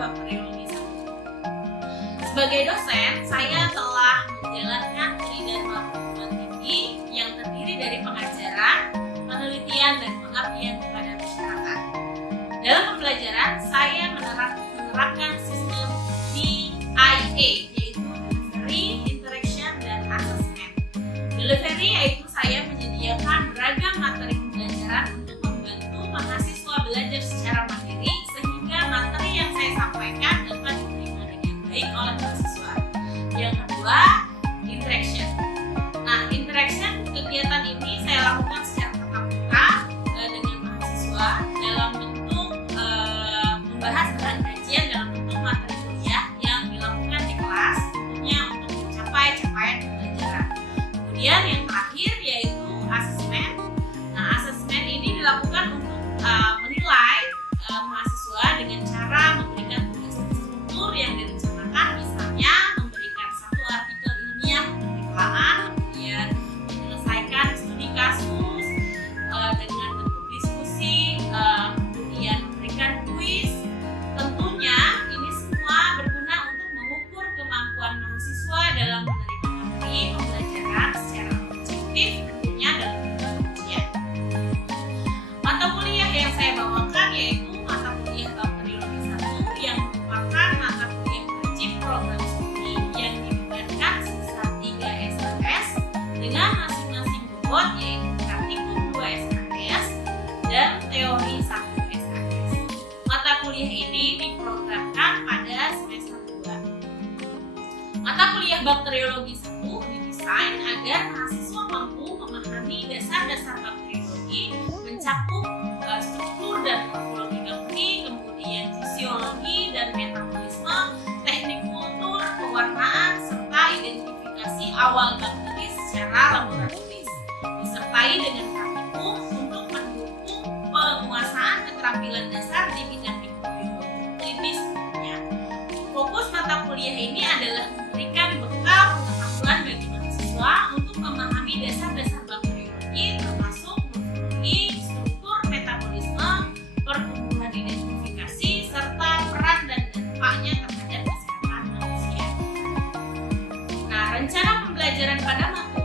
Bakteriologi 1. Sebagai dosen, saya telah menjalankan studi Dharma perguruan tinggi yang terdiri dari pengajaran, penelitian, dan pengabdian kepada masyarakat. Dalam pembelajaran, saya menerapkan sistem DIA, yaitu Delivery, Interaction, dan Assessment. Delivery yaitu saya menyediakan beragam materi pembelajaran untuk membantu mahasiswa belajar secara mandiri sehingga materi yang saya sampaikan dapat diterima dengan baik oleh mahasiswa. Yang kedua, interaction. Nah, interaction kegiatan ini saya lakukan secara tatap muka dengan mahasiswa dalam bentuk membahas bahan kajian dalam bentuk materi kuliah yang dilakukan di kelas, tentunya untuk mencapai capaian pembelajaran. Kemudian yang terakhir yaitu asesmen. Nah, asesmen ini dilakukan untuk menilai mahasiswa dengan cara memberikan tugas struktur yang direncanakan, misalnya memberikan satu artikel ilmiah untuk ditelaan, kemudian menyelesaikan studi kasus dengan bentuk diskusi, kemudian memberikan kuis. Tentunya ini semua berguna untuk mengukur kemampuan mahasiswa dalam menerima materi pembelajaran secara objektif, tentunya dalam bentuk ujian. Mata kuliah yang saya bawakan yaitu mata kuliah Bakteriologi 1 yang merupakan mata kuliah wajib program studi yang dibebankan sebesar 3 SKS dengan masing-masing bobot yaitu praktikum 2 SKS dan teori 1 SKS. Mata kuliah ini diprogramkan pada semester 2. Mata kuliah Bakteriologi 1 didesain agar mahasiswa mampu memahami dasar-dasar bakteriologi, mencakup struktur dan morfologi bakteri, kemudian fisiologi dan metabolisme, teknik kultur, pewarnaan, serta identifikasi awal bakteri secara laboratoris, disertai dengan praktikum untuk mendukung penguasaan keterampilan dasar di bidang mikrobiologi klinis tentunya. Fokus mata kuliah ini adalah memberikan bekal pengetahuan bagi mahasiswa untuk memahami dasar-dasar bakteriologi termasuk morfologi, struktur, metabolisme, pertumbuhan identifikasi, serta peran dan dampaknya terhadap kesehatan manusia. Nah, rencana pembelajaran pada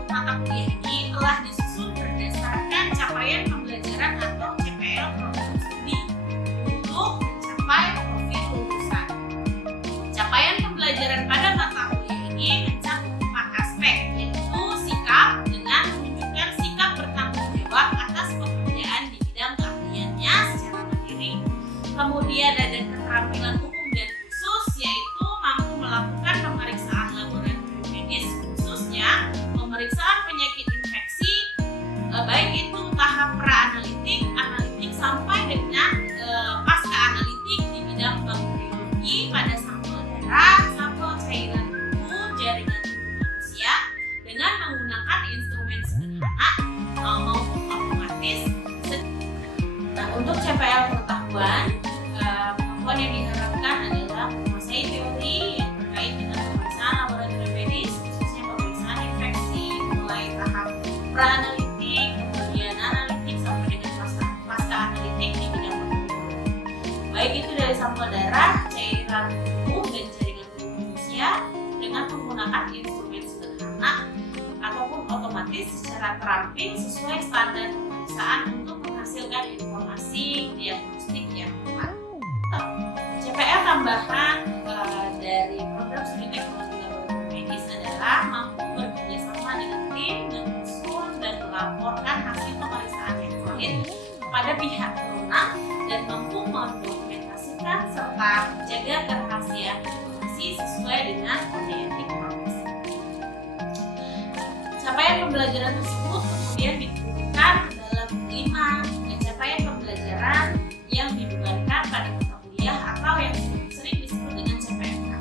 mata kuliah ini telah disusun berdasarkan capaian pembelajaran atau CPL program studi untuk mencapai profil lulusan. Capaian pembelajaran pada mata kuliah ini mencakup 4 aspek, yaitu sikap dengan menunjukkan sikap bertanggung jawab atas pekerjaan di bidang keahliannya secara mandiri. Kemudian ada keterampilan umum dan khusus, yaitu mampu melakukan pemeriksaan laboratorium medis, khususnya pemeriksaan penyakit infeksi, baik itu tahap pra-analitik, analitik sampai dengan pasca analitik di bidang bakteriologi pada sampel darah, sampel cairan tubuh, jaringan tubuh manusia dengan menggunakan instrumen sederhana maupun otomatis. Nah, untuk CPL pengetahuan, kemampuan yang diharapkan adalah menguasai teori yang terkait dengan pemeriksaan laboratorium medis, khususnya pemeriksaan infeksi, mulai tahap pra-analitik, kemudian analitik sampai dengan pasca analitik di bidang bakteriologi. Baik itu dari sampel darah, cairan tubuh, dan jaringan tubuh manusia dengan menggunakan instrumen sederhana ataupun otomatis secara terampil sesuai standar pemeriksaan untuk menghasilkan informasi diagnostik yang tepat. CPL tambahan dari program studi teknologi laboratorium medis adalah mampu bekerjasama dengan tim, menyusun dan melaporkan hasil pemeriksaan yang valid kepada pihak berwenang dan mampu mendokumentasikan serta menjaga kerahasiaan informasi sesuai dengan kode etik profesi. Capaian pembelajaran tersebut kemudian diturunkan ke dalam 5 capaian pembelajaran yang dibebankan pada mata kuliah atau yang sering disebut dengan CPMK.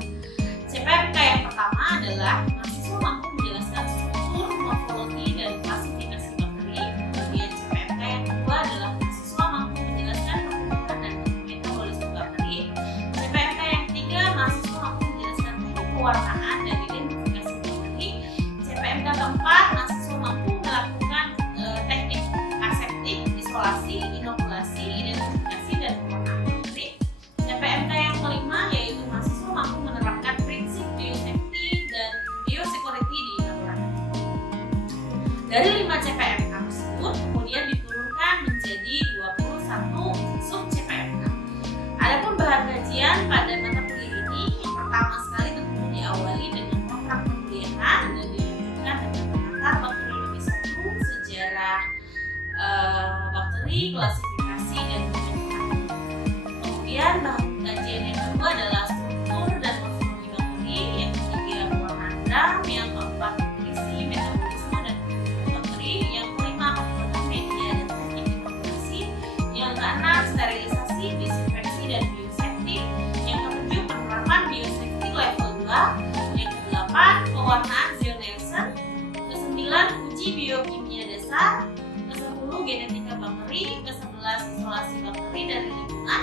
CPMK yang pertama adalah mahasiswa mampu menjelaskan struktur, morfologi, dan klasifikasi bakteri. Kemudian CPMK yang kedua adalah mahasiswa mampu menjelaskan pertumbuhan dan metabolisme bakteri. CPMK yang ketiga, mahasiswa mampu menjelaskan teknik pewarnaan dan identifikasi bakteri. CPMK keempat, mahasiswa mampu melakukan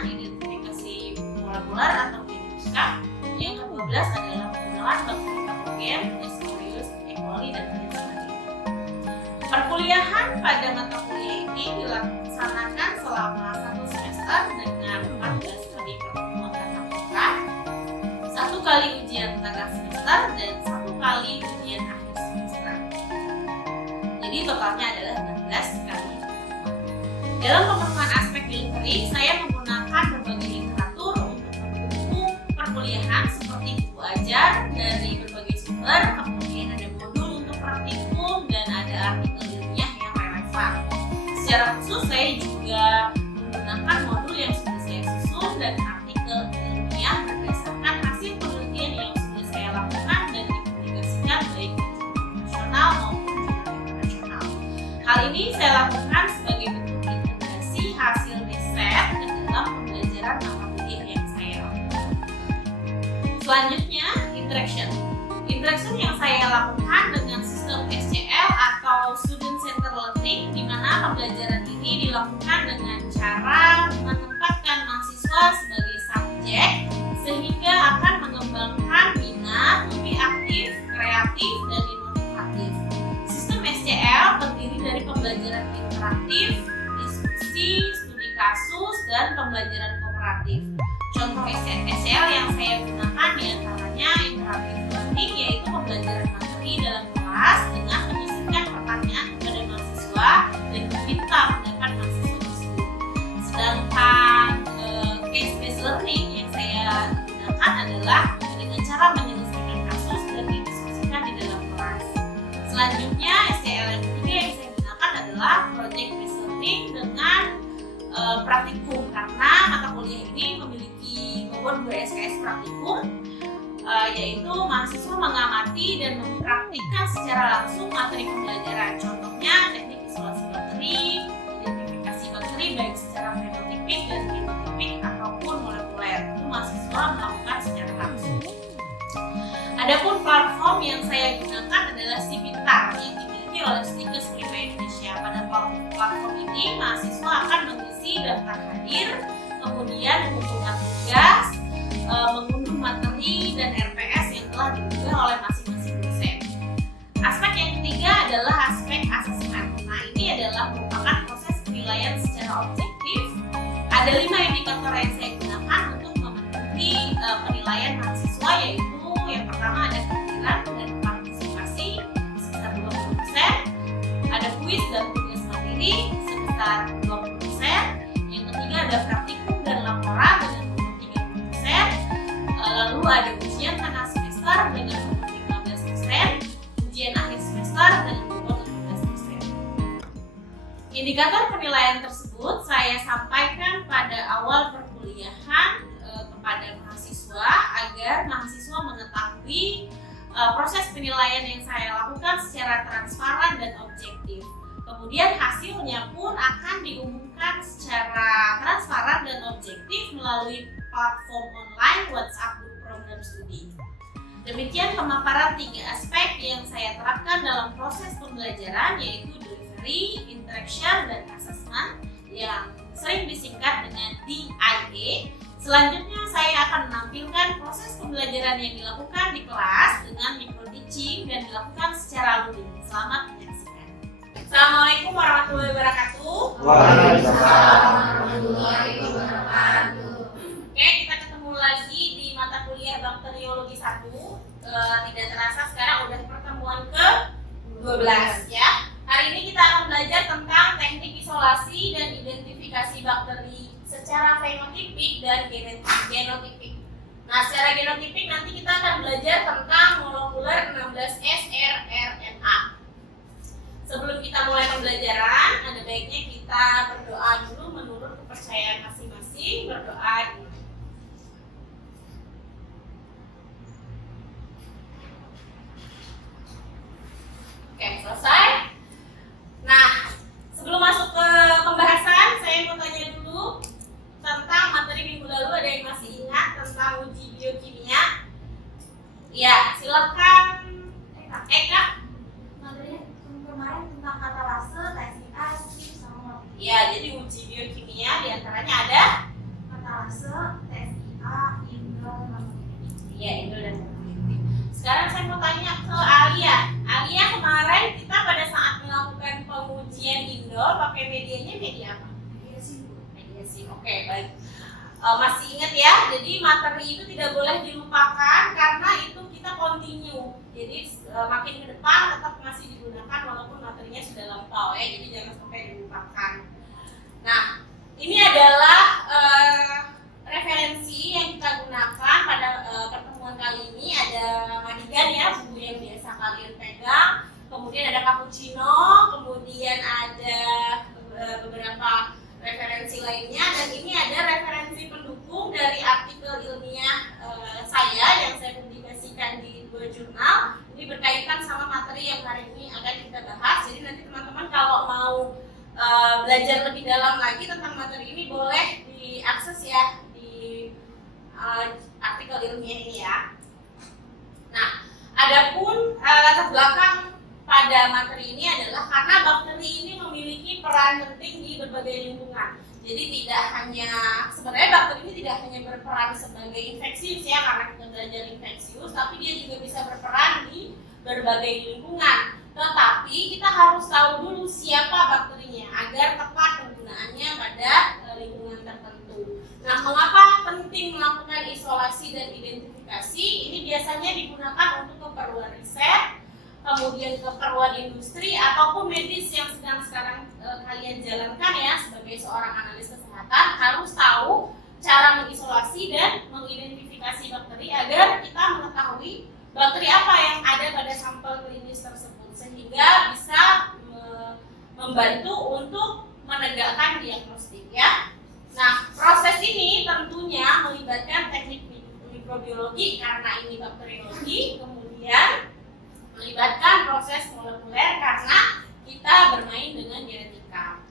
identifikasi molekuler atau genetika. Yang ke-12 adalah pengenalan bakteri patogen, Escherichia coli dan lain sebagainya. Perkuliahan pada mata kuliah ini dilaksanakan selama 1 semester dengan 14 kali pertemuan tatap muka, 1 kali ujian tengah semester dan 1 kali ujian akhir semester. Jadi totalnya adalah 16 kali. Dalam pemenuhan aspek delivery, saya menggunakan berbagai literatur untuk mendukung perkuliahan seperti buku ajar dari berbagai sumber, kemudian ada modul untuk praktikum dan ada artikel ilmiah yang relevan. Secara khusus saya juga menggunakan modul yang sudah saya susun dan artikel ilmiah berdasarkan hasil penelitian yang sudah saya lakukan dan dipublikasikan baik di jurnal nasional maupun jurnal internasional. Hal ini saya lakukan sebagai bentuk integrasi hasil riset ke dalam pembelajaran mata kuliah yang saya lakukan. Selanjutnya, interaction. Interaction yang saya lakukan dengan sistem SCL atau Student Center Learning, di mana pembelajaran ini dilakukan dengan cara menempatkan mahasiswa sebagai subjek sehingga akan mengembangkan minat, lebih aktif, kreatif, dan inovatif. Sistem SCL terdiri dari pembelajaran interaktif, diskusi, studi kasus, dan pembelajaran kooperatif. Contoh SCL yang saya gunakan diantaranya interaktif learning, yaitu pembelajaran materi dalam kelas dengan menyisipkan pertanyaan kepada mahasiswa dan meminta pendapat mahasiswa tersebut. Sedangkan case-based learning yang saya gunakan adalah dengan cara menyelesaikan kasus dan didiskusikan di dalam kelas. Selanjutnya, SCL yang ketiga yang saya gunakan adalah project-based learning dengan praktikum, karena mata kuliah ini memiliki bobot 2 SKS praktikum, yaitu mahasiswa mengamati dan mempraktikkan secara langsung materi pembelajaran. Contohnya teknik isolasi bakteri, identifikasi bakteri baik secara fenotipik dan genotipik ataupun molekuler. Itu mahasiswa melakukan secara langsung. Adapun platform yang saya gunakan adalah Cipintar yang dimiliki oleh Stikes Prima Indonesia. Pada platform ini mahasiswa akan mengisi daftar hadir, kemudian mengumpulkan tugas, mengunduh materi dan RPS yang telah diunggah oleh masing-masing dosen. Aspek yang ketiga adalah aspek asesmen. Nah, ini adalah merupakan proses penilaian secara objektif. Ada 5 indikator yang saya gunakan untuk memenuhi penilaian mahasiswa, yaitu yang pertama ada kehadiran dan partisipasi sebesar 20%, ada kuis dan tugas materi sebesar 20%, yang ketiga ada praktikum dan laporan dengan bobot 30%, lalu ada ujian tengah semester dengan bobot 15%, ujian akhir semester dengan bobot 15%. Indikator penilaian tersebut saya sampaikan pada awal perkuliahan kepada mahasiswa agar mahasiswa mengetahui proses penilaian yang saya lakukan secara transparan dan objektif. Kemudian hasilnya pun akan diumumkan secara transparan dan objektif melalui platform online WhatsApp Group Program Studi. Demikian pemaparan 3 aspek yang saya terapkan dalam proses pembelajaran, yaitu delivery, interaction, dan assessment yang sering disingkat dengan DIA. Selanjutnya saya akan menampilkan proses pembelajaran yang dilakukan di kelas dengan micro teaching dan dilakukan secara luring. Selamat menyaksikan. Assalamualaikum warahmatullahi wabarakatuh. Waalaikumsalam warahmatullahi wabarakatuh. Oke, kita ketemu lagi di mata kuliah Bakteriologi 1. Tidak terasa sekarang udah pertemuan ke-12 ya. Hari ini kita akan belajar tentang teknik isolasi dan identifikasi bakteri secara fenotipik dan genotipik. Nah, secara genotipik nanti kita akan belajar tentang molekuler 16S rRNA. Sebelum kita mulai pembelajaran, ada baiknya kita berdoa dulu menurut kepercayaan masing-masing. Berdoa dulu. Oke, selesai. Nah, sebelum masuk ke pembahasan, saya mau tanya dulu tentang materi minggu lalu. Ada yang masih ingat tentang uji biokimia? Ya, silakan. Kak. Materinya kemarin tentang katalase, TSIA, SIP, sama Ya, jadi uji biokimia diantaranya ada katalase, masih ingat ya, jadi materi itu tidak boleh dilupakan karena itu kita continue. Jadi makin ke depan tetap masih digunakan walaupun materinya sudah lampau ya, jadi jangan sampai dilupakan. Nah, ini adalah referensi yang kita gunakan pada pertemuan kali ini. Ada Madigan ya, buku yang biasa kalian pegang. Kemudian ada cappuccino, kemudian ada beberapa referensi lainnya, dan ini ada referensi pendukung dari artikel ilmiah saya yang saya publikasikan di 2 jurnal. Ini berkaitan sama materi yang hari ini akan kita bahas. Jadi nanti teman-teman kalau mau belajar lebih dalam lagi tentang materi ini boleh diakses ya di artikel ilmiah ini ya. Nah, adapun latar belakang pada materi ini adalah karena bakteri ini memiliki peran penting di berbagai lingkungan. Jadi tidak hanya, sebenarnya bakteri ini tidak hanya berperan sebagai infeksius ya, karena kita belajar infeksius, tapi dia juga bisa berperan di berbagai lingkungan. Tetapi kita harus tahu dulu siapa bakterinya agar tepat penggunaannya pada lingkungan tertentu. Nah, mengapa penting melakukan isolasi dan identifikasi? Ini biasanya digunakan untuk keperluan riset, kemudian keperluan industri ataupun medis yang sedang sekarang kalian jalankan ya sebagai seorang analis kesehatan. Harus tahu cara mengisolasi dan mengidentifikasi bakteri agar kita mengetahui bakteri apa yang ada pada sampel klinis tersebut sehingga bisa membantu untuk menegakkan diagnostik ya. Nah, proses ini tentunya melibatkan teknik mikrobiologi karena ini bakteriologi, kemudian melibatkan proses molekuler karena kita bermain dengan genetika.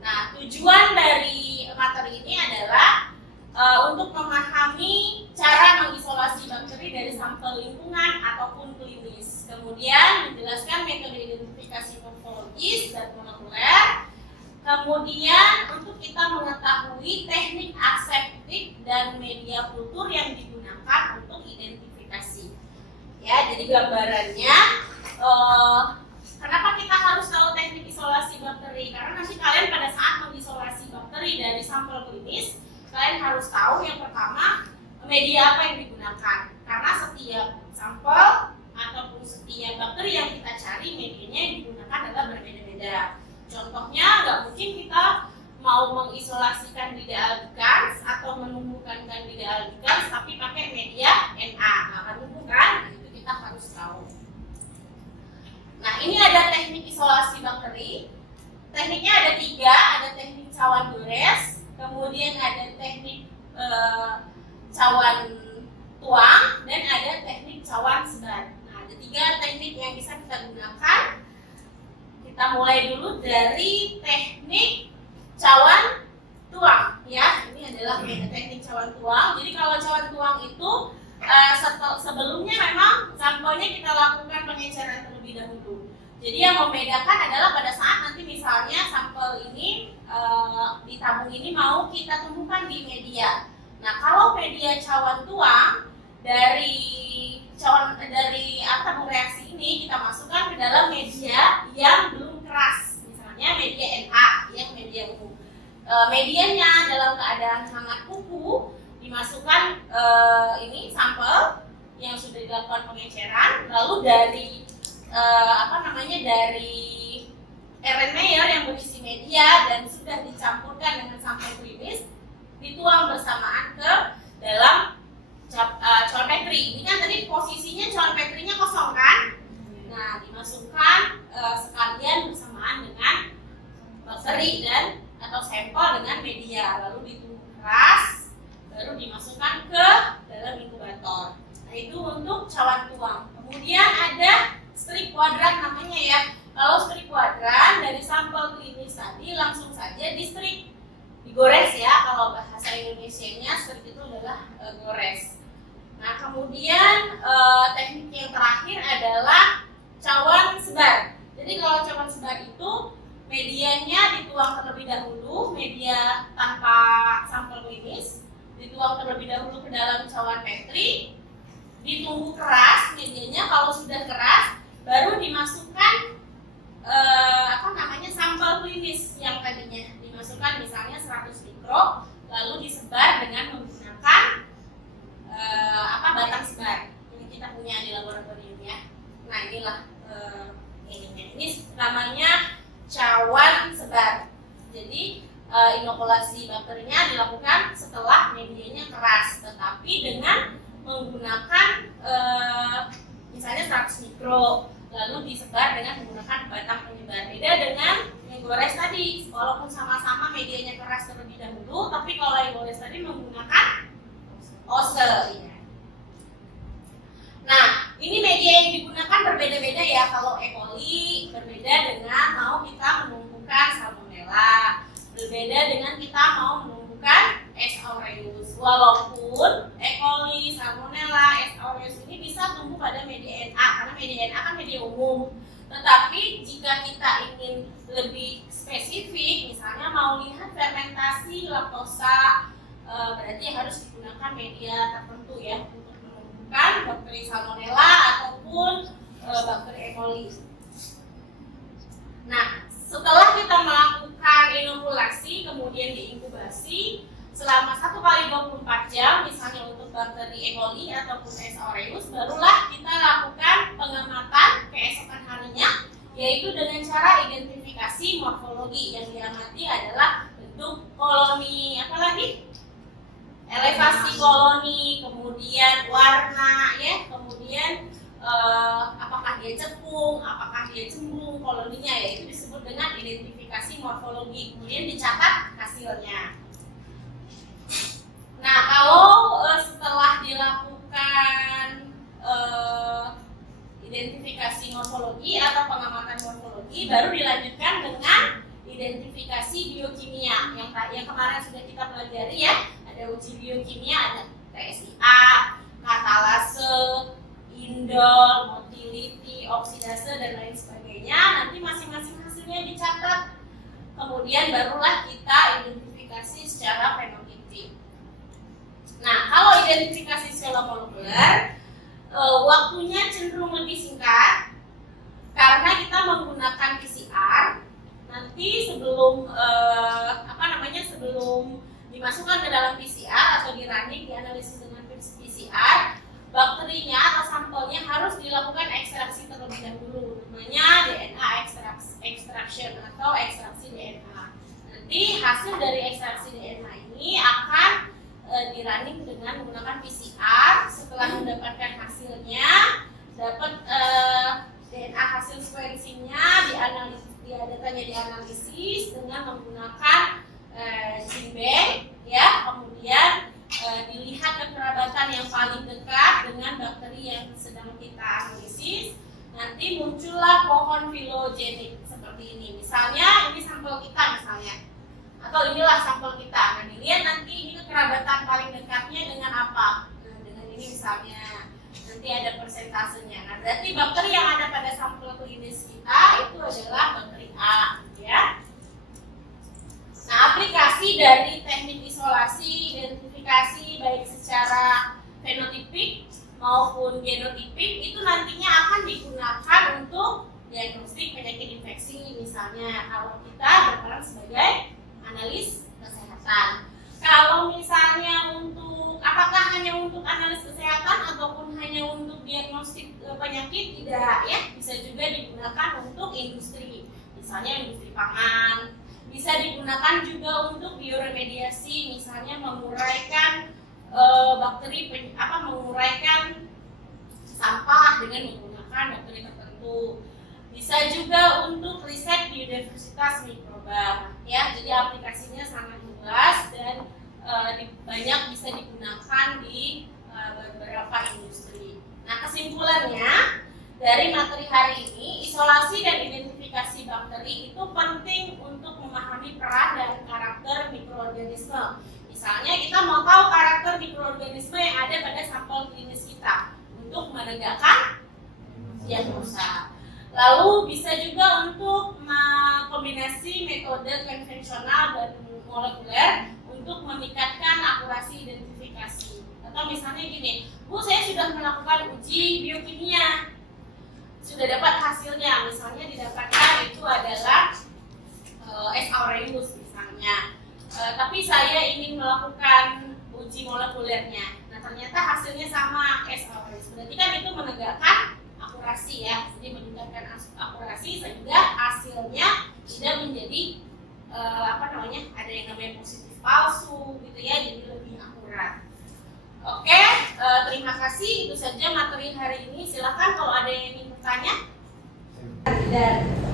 Nah, tujuan dari materi ini adalah untuk memahami cara mengisolasi bakteri dari sampel lingkungan ataupun klinis. Kemudian menjelaskan metode identifikasi morfologis dan molekuler. Kemudian untuk kita mengetahui teknik aseptik dan media kultur yang digunakan untuk identifikasi. Ya, jadi gambarannya kenapa kita harus tahu teknik isolasi bakteri? Karena nanti kalian pada saat mengisolasi bakteri dari sampel klinis, kalian harus tahu yang pertama media apa yang digunakan. Karena setiap sampel ataupun setiap bakteri yang kita cari medianya yang digunakan adalah berbeda-beda. Contohnya nggak mungkin kita mau mengisolasikan Candida albicans atau menumbuhkan Candida albicans tapi pakai media Na, akan tumbuh kan? Itu kita harus tahu. Nah, ini ada teknik isolasi bakteri. Tekniknya ada 3, ada teknik cawan gores, kemudian ada teknik cawan tuang, dan ada teknik cawan sebar. Nah, ada 3 teknik yang bisa kita gunakan. Kita mulai dulu dari teknik cawan tuang ya. Ini adalah teknik cawan tuang. Jadi kalau cawan tuang itu sebelumnya memang sampelnya kita lakukan pengecaran terlebih dahulu. Jadi yang membedakan adalah pada saat nanti misalnya sampel ini di tabung ini mau kita tumbuhkan di media. Nah, kalau media cawan tuang dari tabung reaksi ini kita masukkan ke dalam media yang belum keras, misalnya media Na yang media ungu. Medianya dalam keadaan hangat kuku dimasukkan ini sampel yang sudah dilakukan pengeceran, lalu dari dari Ehrenmeyer yang berisi media dan sudah dicampurkan dengan sampel klinis dituang bersamaan ke dalam cawan petri. Ini kan tadi posisinya cawan petrinya kosong kan? Nah, dimasukkan sekalian bersamaan dengan bakteri dan atau sampel dengan media, lalu ditumbuk keras, baru dimasukkan ke dalam inkubator. Nah, itu untuk cawan tuang. Kemudian ada strik kuadran namanya ya. Kalau strik kuadran dari sampel klinis tadi langsung saja di strik, digores ya. Kalau bahasa Indonesianya strik itu adalah gores. Nah, kemudian teknik yang terakhir adalah cawan sebar. Jadi kalau cawan sebar itu medianya dituang terlebih dahulu, media tanpa sampel klinis dituang terlebih dahulu ke dalam cawan petri, ditunggu keras medianya. Kalau sudah keras baru dimasukkan sampel klinis yang tadinya dimasukkan misalnya 100 mikro, lalu disebar bakterinya dilakukan setelah medianya keras, tetapi dengan menggunakan misalnya 100 mikro, lalu disebar dengan menggunakan batang penyebar. Beda dengan yang gores tadi, walaupun sama-sama medianya keras terlebih dahulu, tapi kalau yang gores tadi menggunakan ose. Ya. Nah, ini media yang digunakan berbeda-beda ya. Kalau E. coli berbeda dengan mau kita menumbuhkan salmonella, berbeda dengan kita mau menumbuhkan S. aureus. Walaupun E. coli, salmonella, S. aureus ini bisa tumbuh pada media Na, karena media Na kan media umum. Tetapi jika kita ingin lebih spesifik, misalnya mau lihat fermentasi laktosa, berarti harus digunakan media tertentu ya untuk menumbuhkan bakteri salmonella ataupun bakteri E. coli. Nah, setelah kita melakukan inokulasi, kemudian diinkubasi selama 1 kali 24 jam, misalnya untuk bakteri E. coli ataupun S. aureus, barulah kita lakukan pengamatan keesokan harinya, yaitu dengan cara identifikasi morfologi. Yang diamati adalah bentuk koloni, apalagi elevasi koloni, kemudian warna, ya, kemudian apakah dia cekung, apakah dia cembung koloninya, yaitu disebut dengan identifikasi morfologi. Kemudian dicatat hasilnya. Nah, kalau setelah dilakukan identifikasi morfologi atau pengamatan morfologi, baru dilanjutkan dengan identifikasi biokimia yang kemarin sudah kita pelajari ya. Ada uji biokimia, ada TSIA, katalase, indol, motility, oksidase, dan lain sebagainya. Nanti masing-masing hasilnya dicatat. Kemudian barulah kita identifikasi secara fenotipik. Nah, kalau identifikasi secara molekuler, waktunya cenderung lebih singkat karena kita menggunakan PCR. Nanti sebelum sebelum dimasukkan ke dalam PCR atau di running, dianalisis dengan PCR, bakterinya atau sampelnya harus dilakukan ekstraksi terlebih dahulu, namanya DNA extraction atau ekstraksi DNA. Nanti hasil dari ekstraksi DNA ini akan dirunning dengan menggunakan PCR. Setelah mendapatkan hasilnya, dapat DNA hasil sequencingnya, datanya dianalisis dengan menggunakan gene bank, ya. Kemudian dilihat kekerabatan yang paling dekat dengan bakteri yang sedang kita analisis. Nanti muncullah pohon filogenik seperti ini. Misalnya ini sampel kita misalnya, atau inilah sampel kita. Nah, dilihat nanti ini kekerabatan paling dekatnya dengan apa? Nah, dengan ini misalnya. Nanti ada persentasenya. Nah, berarti bakteri yang ada pada sampel klinis kita itu adalah bakteri A, ya. Nah, aplikasi dari teknik isolasi, identifikasi baik secara fenotipik maupun genotipik itu nantinya akan digunakan untuk diagnostik penyakit infeksi, misalnya kalau kita berperan sebagai analis kesehatan. Kalau misalnya untuk apakah hanya untuk analis kesehatan ataupun hanya untuk diagnostik penyakit, tidak ya, bisa juga digunakan untuk industri, misalnya industri pangan, bisa digunakan juga untuk bioremediasi, misalnya menguraikan menguraikan sampah dengan menggunakan bakteri tertentu. Bisa juga untuk riset biodiversitas mikroba, ya. Jadi aplikasinya sangat luas dan banyak bisa digunakan di beberapa industri. Nah, kesimpulannya dari materi hari ini, isolasi dan identifikasi bakteri itu penting untuk memahami peran dan karakter mikroorganisme. Misalnya kita mau tahu karakter mikroorganisme yang ada pada sampel klinis kita untuk menegakkan diagnosa. Lalu bisa juga untuk kombinasi metode konvensional dan molekuler untuk meningkatkan akurasi identifikasi. Atau misalnya gini, Bu, saya sudah melakukan uji biokimia, sudah dapat hasilnya, misalnya didapatkan itu adalah S. aureus misalnya, tapi saya ingin melakukan uji molekulernya. Nah, ternyata hasilnya sama S. aureus. Berarti kan itu menegakkan akurasi ya, jadi meningkatkan akurasi sehingga hasilnya tidak menjadi ada yang namanya positif palsu gitu ya, jadi lebih akurat. Oke, terima kasih, itu saja materi hari ini. Silakan kalau ada yang ingin bertanya.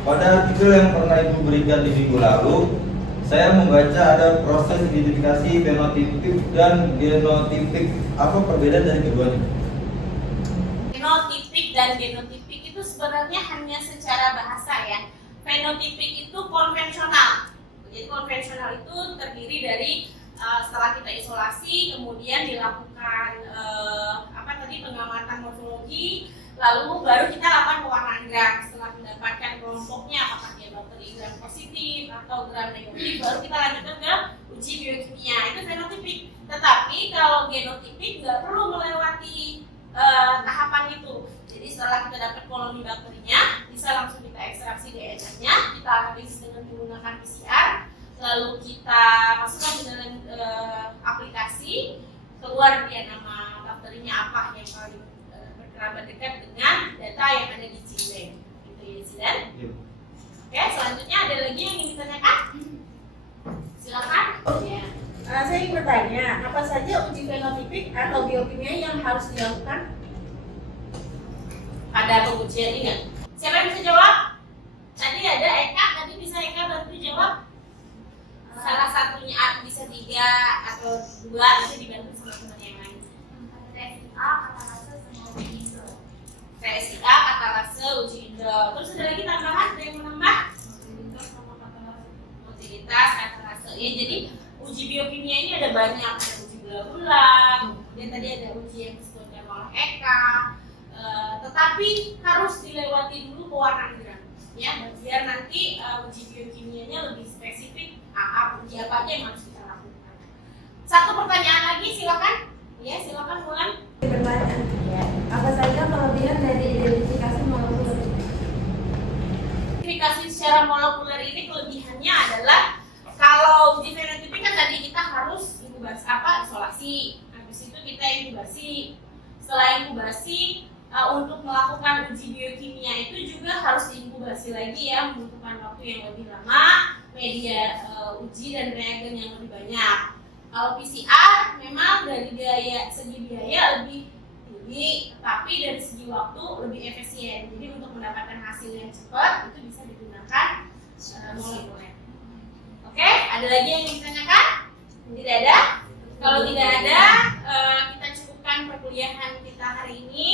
Pada artikel yang pernah Ibu berikan di minggu lalu, saya membaca ada proses identifikasi fenotipik dan genotipik. Apa perbedaan dari keduanya? Fenotipik dan genotipik itu sebenarnya hanya secara bahasa ya. Fenotipik itu konvensional. Jadi konvensional itu terdiri dari setelah kita isolasi, kemudian dilakukan pengamatan morfologi, lalu baru kita lakukan pewarnaan gram. Setelah mendapatkan kelompoknya, apakah dia bakteri gram positif atau gram negatif, baru kita lanjutkan ke uji biokimia. Itu fenotipik. Tetapi kalau genotipik nggak perlu melewati tahapan itu. Jadi setelah kita dapat koloni bakterinya, bisa langsung kita ekstraksi DNA-nya, kita analisis dengan menggunakan PCR, lalu kita masukkan ke dalam aplikasi, keluar dia nama bakterinya apa yang paling berkerabat dekat dengan data yang ada di GenBank. Gitu ya, Zidan. Oke, selanjutnya ada lagi yang ingin ditanyakan? Silakan. Ya. Saya ingin bertanya, apa saja uji fenotipik atau biokimia yang harus dilakukan? Pada pengujian ingat. Siapa yang bisa jawab? Tadi ada Eka, tadi bisa Eka bantu jawab. Salah satunya bisa 3 atau 2 itu dibantu sama teman yang lain. TSIA, katalase, uji indol. Terus ada lagi tambahan, ada yang menambah? Motilitas, katalase. Ya, jadi uji biokimia ini ada banyak, ada uji gula-gula, kemudian tadi ada uji yang disebutkan oleh Eka, tetapi harus dilewati dulu pewarnaan gram, ya, biar nanti uji biokimianya lebih spesifik, uji apa aja yang harus kita lakukan. Satu pertanyaan lagi, silakan. Ya, silakan Mulan. Bertanya, apa saja kelebihan dari identifikasi molekuler? Identifikasi secara molekuler ini kelebihannya adalah kalau uji fenotipik kan tadi kita harus isolasi. Habis itu kita inkubasi. Setelah inkubasi untuk melakukan uji biokimia itu juga harus diinkubasi lagi ya, membutuhkan waktu yang lebih lama, media uji dan reagen yang lebih banyak. Kalau PCR memang dari segi biaya lebih tinggi, tapi dari segi waktu lebih efisien. Jadi untuk mendapatkan hasil yang cepat itu bisa digunakan molekuler. Oke, ada lagi yang ingin ditanyakan? Tidak ada? Kalau tidak ada, kita cukupkan perkuliahan kita hari ini.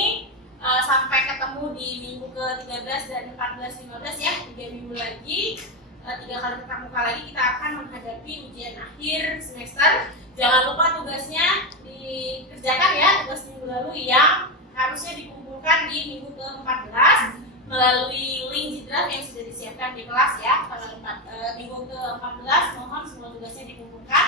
Sampai ketemu di minggu ke-13 dan 14-15 ya, 3 minggu lagi. 3 kali tetap muka lagi kita akan menghadapi ujian akhir semester. Jangan lupa tugasnya dikerjakan ya, tugas minggu lalu yang harusnya dikumpulkan di minggu ke-14 melalui link Jidraf yang sudah disiapkan di kelas ya. Pada minggu ke-14 mohon semua tugasnya dikumpulkan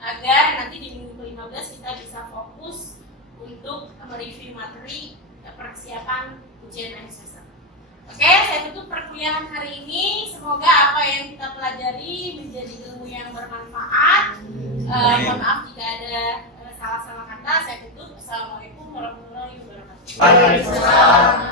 agar nanti di minggu ke-15 kita bisa fokus untuk mereview materi persiapan ujian akhir semester. Oke, saya tutup perkuliahan hari ini. Semoga apa yang kita pelajari menjadi ilmu yang bermanfaat. Mohon maaf jika ada salah-salah kata. Saya tutup. Assalamualaikum warahmatullahi wabarakatuh. Waalaikumsalam.